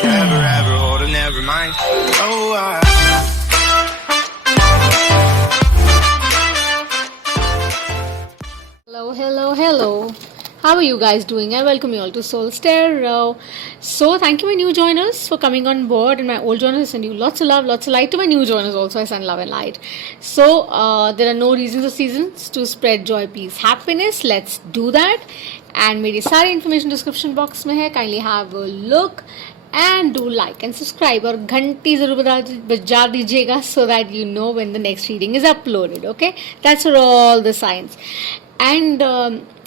forever, ever hold or never mind. Oh, Hello, hello, hello. How are you guys doing? I welcome you all to Soul Stereo. So, thank you, my new joiners, for coming on board, and my old joiners, send you lots of love, lots of light. To my new joiners, also, I send love and light. So, there are no reasons or seasons to spread joy, peace, happiness. Let's do that. And मेरी सारी information description box में है. Kindly have a look and do like and subscribe और घंटी ज़रूर बजा दीजिएगा so that you know when the next reading is uploaded. Okay, that's for all the signs. And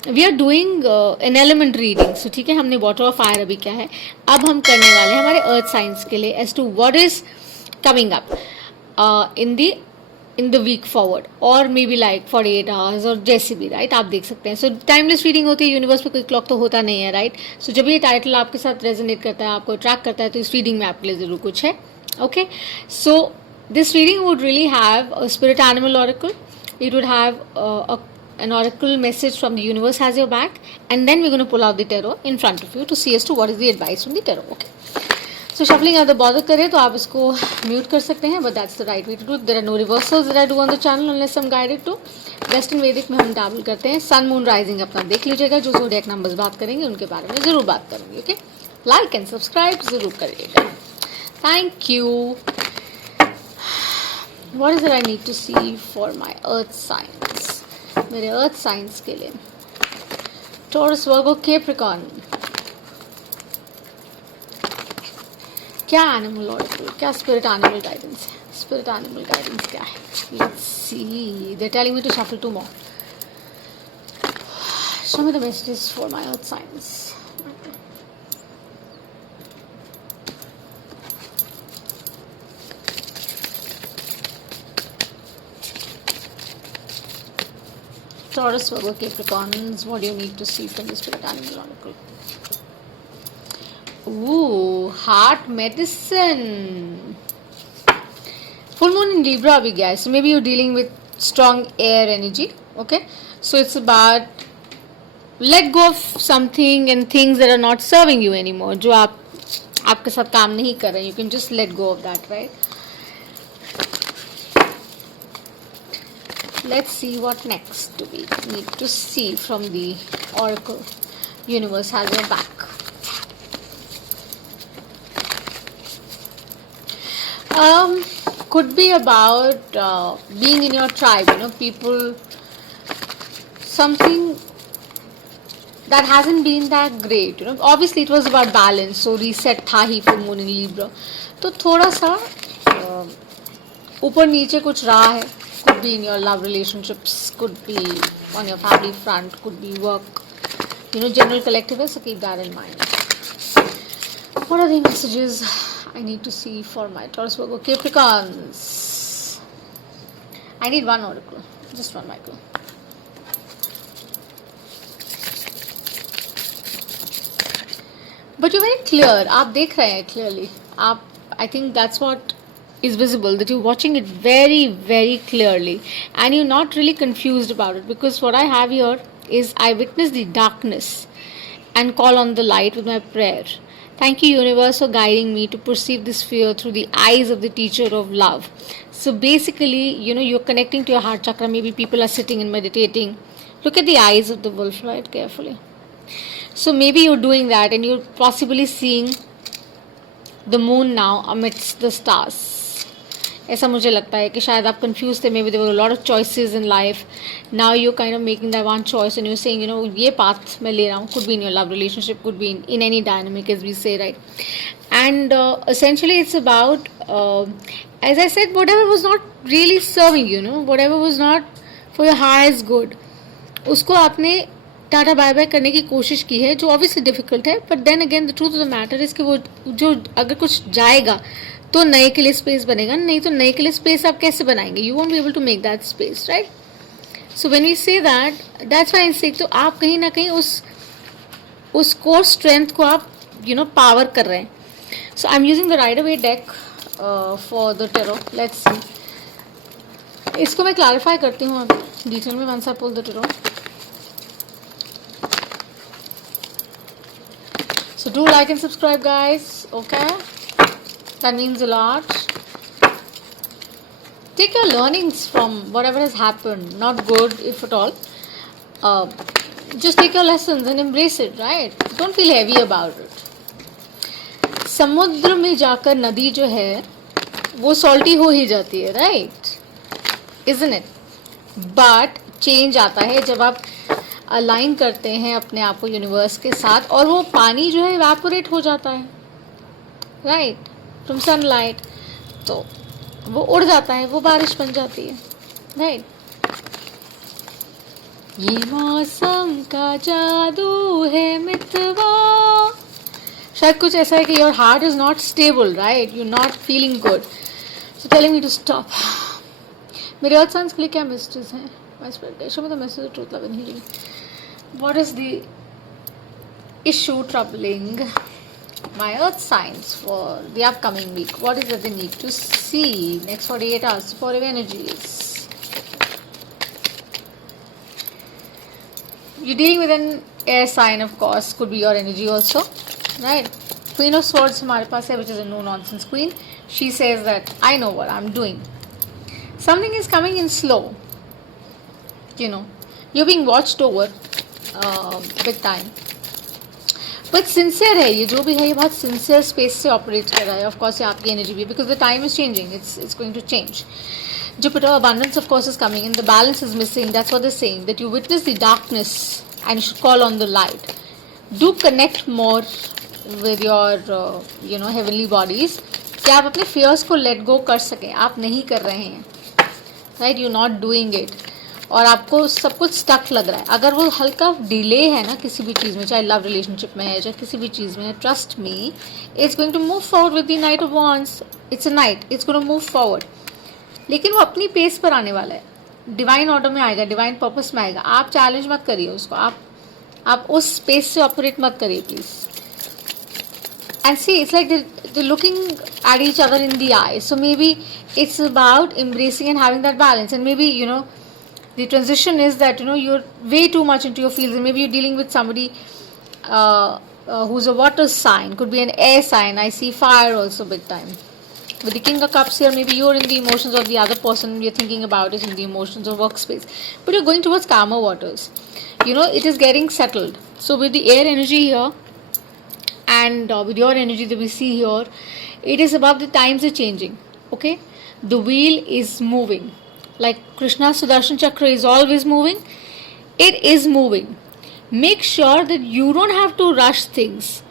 we are doing an element reading. So ठीक है, हमने water और fire अभी क्या है, अब हम करने वाले हैं हमारे अर्थ साइंस के लिए as to what is coming up in the week forward और मे बी लाइक 48 आवर्स और जैसे भी, राइट. आप देख सकते हैं. सो टाइमलेस रीडिंग होती है, यूनिवर्स पे कोई क्लॉक तो होता नहीं है, राइट. सो जब ये टाइटल आपके साथ रेजोनेट करता है, आपको अट्रैक्ट करता है, तो इस रीडिंग में आपके लिए जरूर कुछ है. Okay, so this reading would really have a spirit animal oracle. It would have an oracle message from the universe has your back, and then we're going to pull out the tarot in front of you to see as to what is the advice from the tarot. Okay, so shuffling अगर bother करे तो आप इसको mute कर सकते हैं, but that's the right way to do it. There are no reversals that I do on the channel unless I'm guided to. Western Vedic में हम dabble करते हैं. Sun Moon Rising अपना देख लीजिएगा. जो zodiac numbers बात करेंगे उनके बारे में ज़रूर बात करेंगे. Okay, like and subscribe ज़रूर करिएगा. Thank you. What is it I need to see for my earth signs? मेरे अर्थ साइंस के लिए टॉरस, वर्गो, कैप्रिकॉर्न. क्या एनिमल ऑरेकल, क्या स्पिरिट एनिमल गाइडेंस है? स्पिरिट एनिमल गाइडेंस क्या है? Let's see. They telling me to shuffle two more. Show me the messages for my earth signs. Taurus, Virgo, Capricorns, what do you need to see from the spirit animal oracle? Ooh, heart medicine. Full moon in Libra abhi gaya hai, so maybe you're dealing with strong air energy. Okay, so it's about let go of something and things that are not serving you anymore. जो आपके साथ काम नहीं कर रहे, you can just let go of that, right? Let's see what next we need to see from the oracle. Universe has your back. Could be about being in your tribe, you know, people, something that hasn't been that great, you know. Obviously it was about balance, so reset था ही full moon in Libra. तो थोड़ा सा ऊपर नीचे कुछ रहा है. Could be in your love relationships, could be on your family front, could be work, you know, general collective है, so keep that in mind. What are the messages I need to see for my Taurus, Virgo, Capricorns? I need one oracle, just one oracle. But you're very clear, आप देख रहे हैं clearly. I think that's what is visible, that you're watching it very, very clearly, and you're not really confused about it, because what I have here is I witness the darkness and call on the light with my prayer. Thank you, universe, for guiding me to perceive this fear through the eyes of the teacher of love. So basically, you know, you're connecting to your heart chakra. Maybe people are sitting and meditating. Look at the eyes of the wolf, right, carefully. So maybe you're doing that, and you're possibly seeing the moon now amidst the stars. ऐसा मुझे लगता है कि शायद आप confuse थे. May be there were a lot of choices in life. Now you kind of making that one choice and you saying, you know, ये path मैं ले रहा हूँ. Could be in your love relationship, could be in any dynamic, as we say, right. And essentially it's about, as I said, whatever was not really serving you, no, whatever was not for your highest good, उसको आपने tata bye bye करने की कोशिश की है, जो obviously difficult है. But then again the truth of the matter is कि वो जो अगर कुछ जाएगा तो नए के लिए स्पेस बनेगा, नहीं तो नए के लिए स्पेस आप कैसे बनाएंगे? You won't be able to make that space, right. So when we say that, that's why I say, तो आप कहीं ना कहीं उस कोर स्ट्रेंथ को आप, यू नो, पावर कर रहे हैं. So I am using the Rider Waite deck for the tarot. Let's see. इसको मैं क्लैरिफाई करती हूँ अभी डिटेल में once I pull the tarot. So Do like and subscribe, guys. Okay, that means a lot. Take your learnings from whatever has happened, not good if at all. Uh, just take your lessons and embrace it, right? Don't feel heavy about it. समुद्र में जाकर नदी जो है वो salty हो ही जाती है, right? Isn't it? But change आता है जब आप अलाइन करते हैं अपने आप को यूनिवर्स के साथ, और वो पानी जो है इवेपोरेट हो जाता है, राइट, फ्रॉम सनलाइट, तो वो उड़ जाता है, वो बारिश बन जाती है, राइट? ये मौसम का जादू है मितवा. शायद कुछ ऐसा है कि your heart is not stable, right? You not feeling good, so telling me to stop. मेरे अर्थ साइंस के लिए क्या मैसेजेस हैं? My spirit show me the message of truth, love and healing. What is the issue troubling my earth signs for the upcoming week? What is that they need to see next 48 hours? Supportive energies. You're dealing with an air sign, of course, could be your energy also, right? Queen of Swords हमारे पास है, which is a no nonsense queen. She says that I know what I'm doing. Something is coming in slow, you know, you're being watched over big time. But sincere है, ये जो भी है ये बहुत sincere space से operate कर रहा है. ऑफ कोर्स ये आपकी एनर्जी भी, because the time is changing, it's going to change. Jupiter abundance of course is coming in, the balance is missing. That's what they're saying, that you witness the darkness and you should call on the light. Do connect more with your heavenly bodies, कि आप अपने fears को let go कर सकें. आप नहीं कर रहे हैं, right? You're not doing it. और आपको सब कुछ स्टक लग रहा है. अगर वो हल्का डिले है ना किसी भी चीज़ में, चाहे लव रिलेशनशिप में है, चाहे किसी भी चीज़ में है, trust me, it's going to move forward with the knight of wands. It's a knight, it's going to move forward. लेकिन वो अपनी पेस पर आने वाला है, डिवाइन ऑर्डर में आएगा, डिवाइन पर्पस में आएगा. आप चैलेंज मत करिए उसको, आप उस स्पेस से ऑपरेट मत करिए please. And see, it's like they're looking at each other in the eye. So maybe it's about embracing and having that balance. And maybe, the transition is that, you're way too much into your feelings. And maybe you're dealing with somebody who's a water sign, could be an air sign. I see fire also big time. With the King of Cups here, maybe you're in the emotions of the other person you're thinking about is in the emotions of workspace. But you're going towards calmer waters. It is getting settled. So with the air energy here, and with your energy that we see here, it is about the times are changing, okay? The wheel is moving, like Krishna's Sudarshan Chakra is always moving. It is moving. Make sure that you don't have to rush things.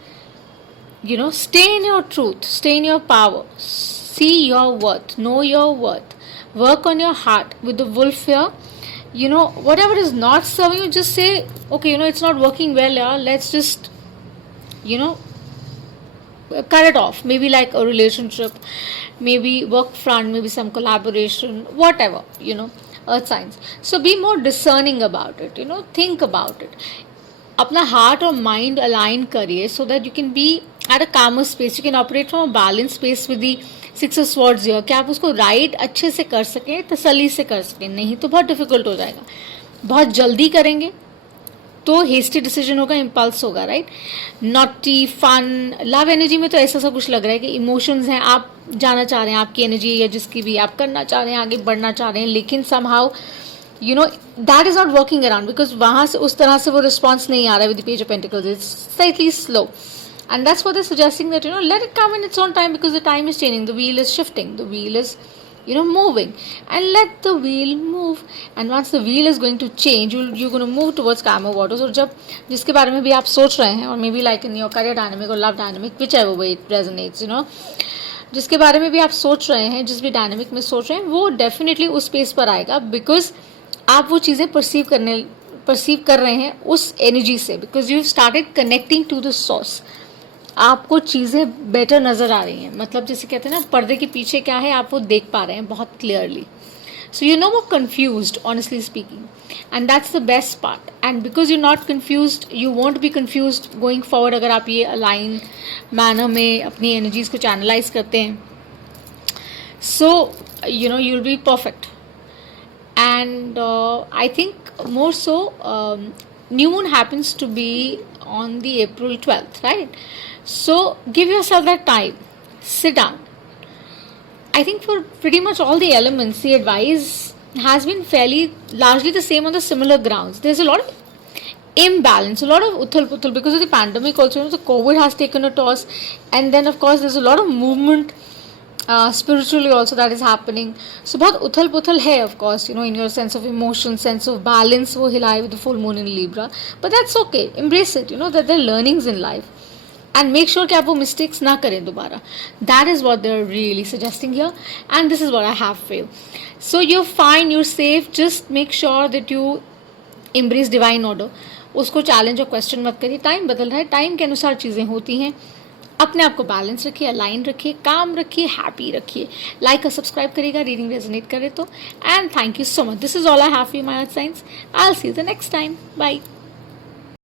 Stay in your truth, stay in your power, see your worth, know your worth, work on your heart. With the wolf here, whatever is not serving you, just say, okay, it's not working well, yeah, let's just cut it off. Maybe like a relationship, maybe work front, maybe some collaboration, whatever, earth signs. So be more discerning about it, think about it. अपना heart और mind align करिए, so that you can be at a calmer space. You can operate from a balanced space with the Six of Swords here, कि आप उसको right अच्छे से कर सकें, तसल्ली से कर सकें. नहीं तो बहुत डिफिकल्ट हो जाएगा. बहुत जल्दी करेंगे तो हेस्टी डिसीजन होगा, इम्पल्स होगा, right? Naughty fun. Love energy में तो ऐसा सा कुछ लग रहा है कि इमोशंस हैं, आप जाना चाह रहे हैं, आपकी एनर्जी या जिसकी भी आप करना चाह रहे हैं, आगे बढ़ना चाह रहे हैं, लेकिन somehow that is not working around, because वहां से उस तरह से वो रिस्पॉन्स नहीं आ रहा है with the page of pentacles. It's slightly slow. And that's what they're suggesting, that let it come in its own time, because the time is changing, the wheel is shifting, the wheel is moving, and let the wheel move. And once the wheel is going to change, you're going to move towards calmer waters. और जब जिसके बारे में भी आप सोच रहे हैं, और मे be like in your career dynamic और love dynamic, whichever way it resonates, जिसके बारे में भी आप सोच रहे हैं, जिस भी डायनामिक में सोच रहे हैं, वो डेफिनेटली उस स्पेस पर आएगा, बिकॉज आप वो चीज़ें परसीव कर रहे हैं उस एनर्जी से, because you started connecting to the source. आपको चीज़ें बेटर नज़र आ रही हैं, मतलब जैसे कहते हैं ना, पर्दे के पीछे क्या है आप वो देख पा रहे हैं बहुत क्लियरली. सो यू नो वो confused, honestly speaking, and that's the best part. And because you not confused, you won't be confused going forward. अगर आप ये अलाइन मैनर में अपनी एनर्जीज को चैनलाइज करते हैं, so you will be perfect. And I think more so new moon happens to be on the April 12th, right? So give yourself that time, sit down. I think for pretty much all the elements, the advice has been fairly largely the same on the similar grounds. There's a lot of imbalance, a lot of uthal puthal because of the pandemic also. The COVID has taken a toss, and then of course there's a lot of movement spiritually also that is happening. So बहुत उथल पुथल है of course, in your sense of emotion, sense of balance वो हिलाए with the full moon in Libra, but that's okay, embrace it, that there are learnings in life, and make sure कि आप वो mistakes ना करें दोबारा. That is what they're really suggesting here, and this is what I have for you. So you're fine, you're safe, just make sure that you embrace divine order. उसको challenge और question मत करिए. Time बदल रहा है, time के अनुसार चीज़ें होती हैं. अपने आप को बैलेंस रखिए, अलाइन रखिए, काम रखिए, हैप्पी रखिए. लाइक और सब्सक्राइब करिएगा रीडिंग रेजोनेट करे तो. And thank you so much. This is all I have for you my earth signs. I will see you the next time. Bye.